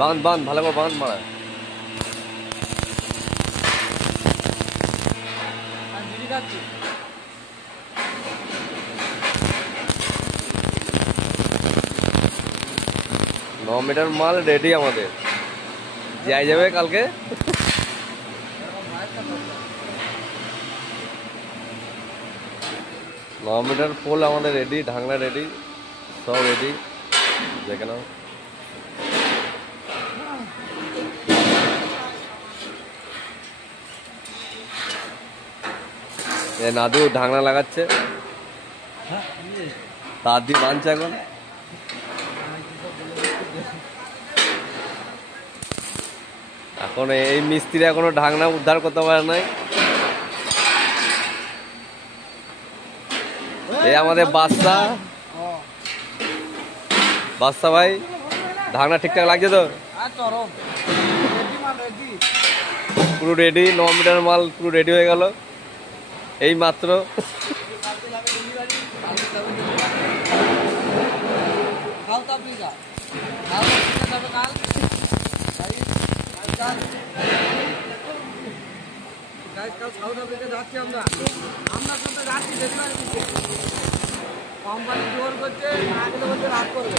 বাঁধ বাঁধ ভালো করে বাঁধ মারা। ন মিটার মাল রেডি আমাদের, যাই যাবে কালকে। 9 মিটার পোল আমাদের রেডি, ঢাকনা রেডি, সব রেডি। দেখে নাও। নাদু ঢাকনা লাগাচ্ছে, তার দিয়ে বাঁধছে এখন। এখন এই মিস্ত্রি এখনো ঢাকনা উদ্ধার করতে পারে নাই। এই আমাদের বাদশা ভাই, ঢাকনা ঠিকঠাক লাগছে তো? পুরো রেডি, 9 মিটার মাল পুরো রেডি হয়ে গেল এই মাত্র। কোম্পানি জোর করছে, না গেলে বলছে রাত করবে।